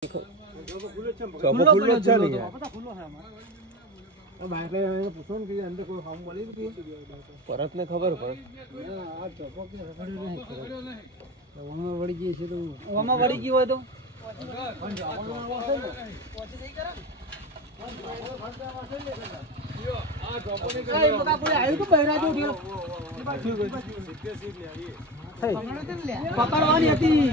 પરત ને ખબર પડે વળી ગઈ છે તો વળી ગયું હોય તો પકડવાની હતી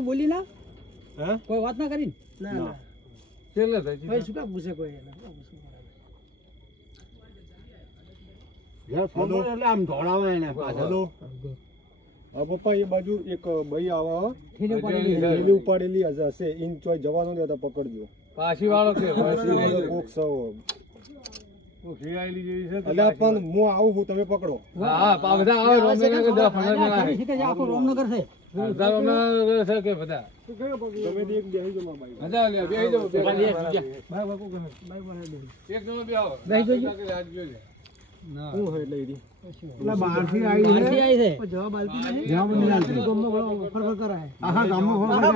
બોલી ના કોઈ વાત ના કરી શું કા પૂછે કોઈ પપ્પા એ બાજુ એક ભાઈ આવા ઉપાડેલી હશે ઇન ચોઈ જવાનો દેતા પકડજો પાછી વાળો છે કોક સૌ એટલે પણ હું આવું છું તમે પકડો હા બધા આવે રોમનગર કે 10-15 જણા આખો રોમનગર છે છે કે બધા તમે એક બેહી જમા ભાઈ મજા લે બેહી જાવ એક જણો બે આવો આજ જોઈએ ના હું હે લઈ દી એટલે બહારથી આવી છે જવાબ આલતી નહીં જવાબ નહીં આલતી ગામમાં ફરફર કરાય આહા ગામમાં મારા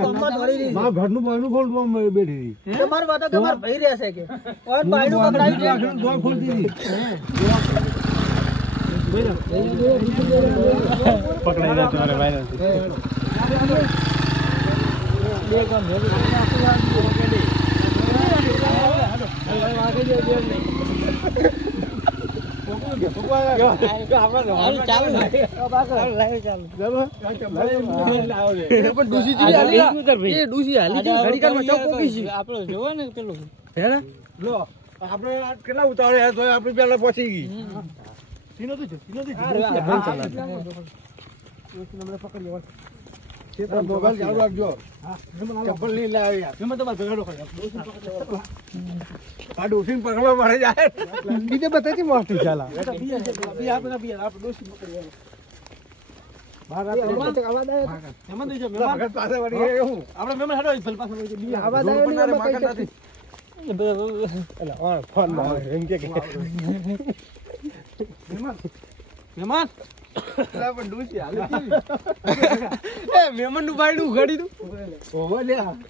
ઘરનું બાયણું ખોલવા બેઠી હતી તમાર વાતો કે માર ભાઈ રહેશે કે ઓય બાયણું પકડાવી દે દોર ખોલતી હતી પકડાઈ જાય તમારે ભાઈ બે કામ કેટલા ઉતાવળે આપડે પેલા પહોંચી ગઈ મોબાઈલ ચાલુ રાખજો ચપ્પલ નહીં લાવ્યા પકડવા મારે જાય બીજે બતાવી મોટી ચાલા મહેમાન નું ભાઈ ઉઘાડી દઉં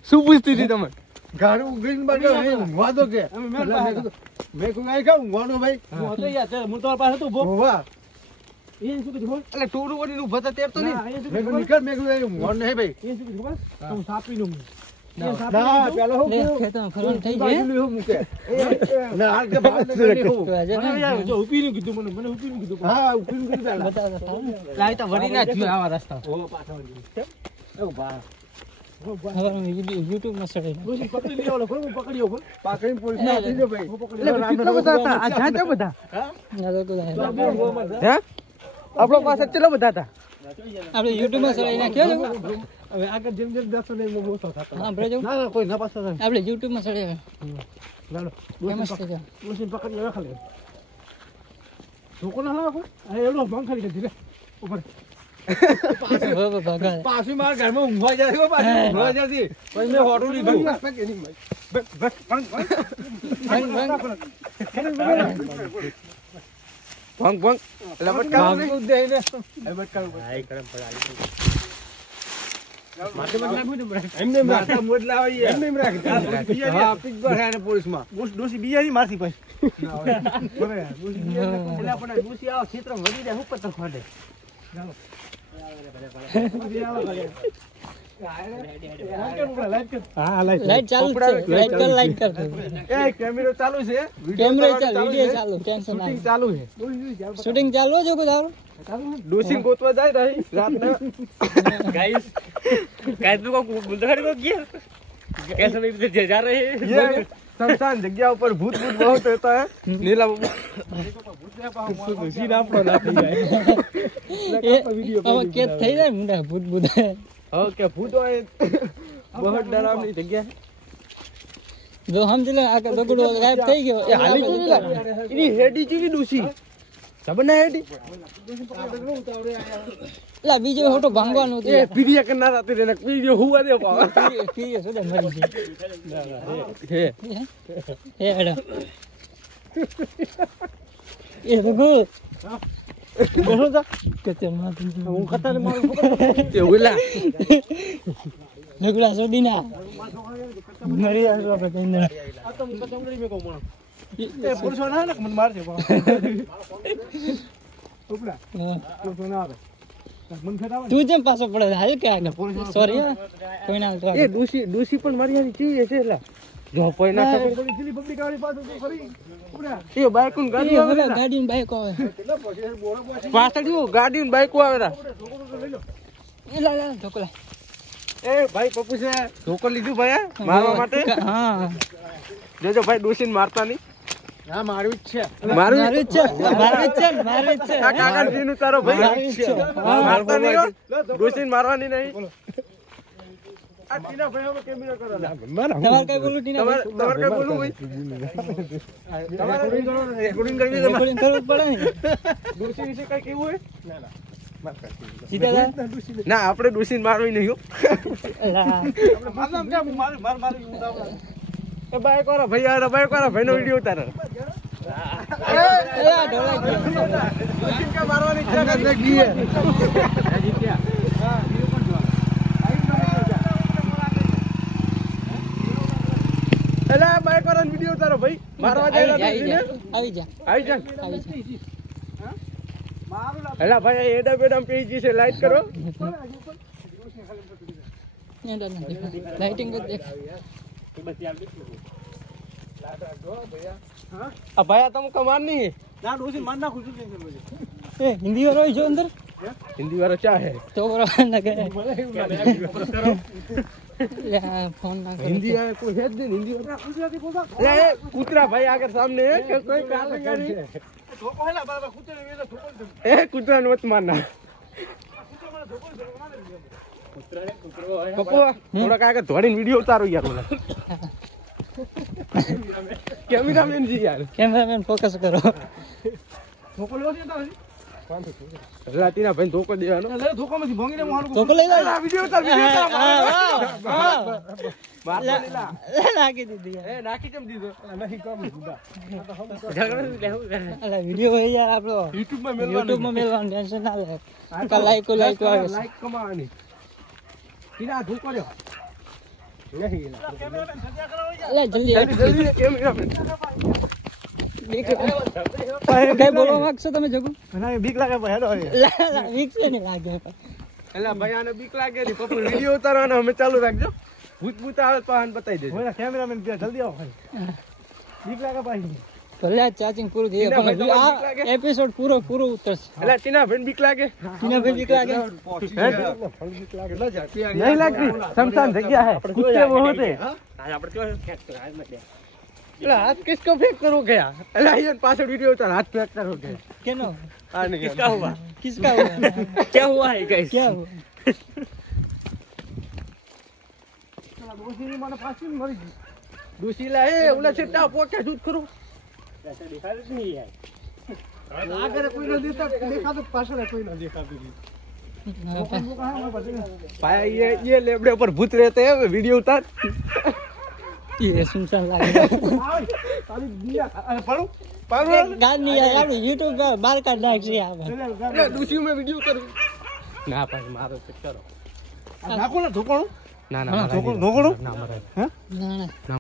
શું પૂછતી હતી તમે ગાડી ઉઘડીને વાતો કે મેં કોઈ ખાવ ઊંઘવાનો ભાઈ હું તમારા પાસે તો એટલે ટોરું વળી ઉભા હતા તેર તો નહીં નીકળ મેં ઊંઘવાનું નહીં ભાઈ હું સાપી નું આપડો પાસે ચલો બધા હતા આપણે યુટ્યુબ માં ચડાવી નાખ્યો હવે આગળ જેમ જેમ દર્શન કોઈ ના પાછો આપણે યુટ્યુબ માં ચડાવે પકડી ખાલી છોકરો ના લાવો એવડો ભંગ ખાલી કરી ઉપર પાછી મારા ઘરમાં ઊંઘવા જાય ઊંઘવા જતી પછી મેં હોટું લીધું ભંગ ભંગ શૂટિંગ ચાલુ છે ડોસિંગ ગોતવા જાય રહી રાત गाइस को बुलधाड़ी को किया कैसे नहीं जा रहे हैं शमशान जगह पर भूत भूत बहुत होता है नीला सीधा अपना ना થઈ જાય હવે કે થઈ જાય મુંડા ભૂત ભૂત ઓકે ભૂત હોય બહુ ડરાવની જગ્યા જો સમજ લે આ બગડો ગાયબ થઈ ગયો એ હાલી કેવી લાગે એની હેડી જેવી ડૂસી ખબર ના હેડી લા બીજો ફોટો ભાંગવાનો હતો એ પીડિયા કરનાર હતી રે પીડિયો હુવા દે પાવા પીએ સુધે મરી હે હે એડો એ બગુ બેસો જા કેતે માથું હું કતારે મારું તે ઓલા નગડા સોડીના મરી આવ્યો આપણે કઈ ના આ તો ચમડી મે કો મણ એ પુરુષો ના ને મને મારજે ઉપડા પુરુષો ના આવે મન ફેરાવે તું જેમ પાછો પડે હાલ કે આગળ સોરી કોઈ ના એ ડૂસી પણ મારી હારી ચીએ છે એલા જો કોઈ ના ખબર થોડી દિલ્હી પબ્લિક વાળી પાછું તો ખરી ઉપડા એ બાઈક ને ગાડી આવે ને ગાડી ને બાઈક આવે કેટલો પછી બોરો પછી પાછળ ગાડી ને બાઈક આવે રા એલા લા ઢોકલા એ ભાઈ પપ્પુ છે ધોકો લીધું ભાઈ મારવા માટે હા જોજો ભાઈ ડૂસીને મારતા નહીં હા મારું જ છે મારું મારે છે આ કાકાજી નું તારો ભાઈ મારું છે. મારતા નહીં હો ડૂસીને મારવાની નહીં આ ટીના ભાઈ હવે કેમેરા કરો તમારે કઈ બોલું ટીના તમારે કઈ બોલવું ભાઈ તમારે રેકોર્ડિંગ કરવી તમારે રેકોર્ડિંગ કરવું પડે ને ડૂસી વિશે કઈ કેવું હોય સીધા જા ના આપણે ડૂસીને મારવી નહીં હો એલા મારનામ કે માર એ બાઈક વાળા ભાઈ આ બાઈક વાળા ભાઈનો વિડિયો ઉતારે એલા ઢોલા ગયો ડૂસીને કા મારવાની ઈચ્છા કરી એલા બાઈક વાળાનો વિડિયો ઉતારો ભાઈ મારવા જાય આવી જા આવી જા આવી જા એલા ભાઈ એડા બેડા પેજી છે લાઈટ કરો લાઇટિંગ દેખ આ ભાઈ તમે કમાન નહીં ના ડોસી માર નાખું છું ટેન્શન પછી એ હિન્દી વાળો જો અંદર હિન્દી વાળો ચા હે તો બરાબર ના કરે ફોન ના કરે हिंदी है कोई है दिन हिंदी ले कुतरा भाई आकर सामने है कि कोई कार लगा नहीं ધોકો હેલા બાબા કૂતરે વેલા ધોકો ए कुतरा ने मत मारना पप्पू थोड़ा काका धोड़ी वीडियो उतारो यार बोला कैमरामैन जी यार કેમેરામેન ફોકસ કરો ધોકો લેવો છે તારી रातीना भाई धोको देવાનો લે ધોકો માંથી ભોંગીને હું હારું ધોકો લઈ લે वीडियो उतार मारता लीला લાગી દીધી ए नाकी केम दीदो નહીં કામ જુદા અલા વિડિયો હોય યાર આપણો YouTube में मेलवानो YouTube માં મેલવાનું ટેન્શન ના લે કા લાઈક આવે लाइक कमानी कीना धोको दे नहीं અલા જલ્દી जल्दी कैमरामैन કઈ બોલવા માંગશો તમે જગુ મને બીક લાગે ભાઈ હેડો લા વીક છે ને લાગે એલા ભાઈ આને બીક લાગે ની પપ્પુ વિડિયો ઉતારવાનો અમે ચાલુ રાખજો ભૂત ભૂત આવે તો આને બતાઈ દેજો ઓલા કેમેરામેન કે જલ્દી આવો ભાઈ બીક લાગે ભાઈ ભલે આ ચાર્જિંગ પૂરું થઈ ટીના ભાઈ ગયું બીક લાગે? આ એપિસોડ પૂરો ઉતરશે એલા ટીના બેન બીક લાગે ટીના ભાઈ બીક લાગે नहीं लगती शमशान जगह है कुत्ते बहुत है एला हाथ किसको फेंक करोगे यार एला ये पास वीडियो उतार हाथ फेंक करोगे કેનો आ नहीं किसका हुआ किसका हुआ क्या हुआ है गाइस क्या हुआ ડોસી મને પાછી મરી ગઈ दूसरी है उला छिट्टा पोके दूध करो આગળ કોઈ ન દેતા દેખાતો પાછળ કોઈ ન દેખાતું भाई ये लेबड़े पर भूत रहते हैं वीडियो उतार ये सुनसान લાગે તારી દિયા અને પડું ગાડ નહીં યાર YouTube પર બાર કાઢ નાખશે આવે एला दूसरी में वीडियो करो ना भाई मारो तो करो નાખો ને ધોકો ना ना ધોકો ना ના ના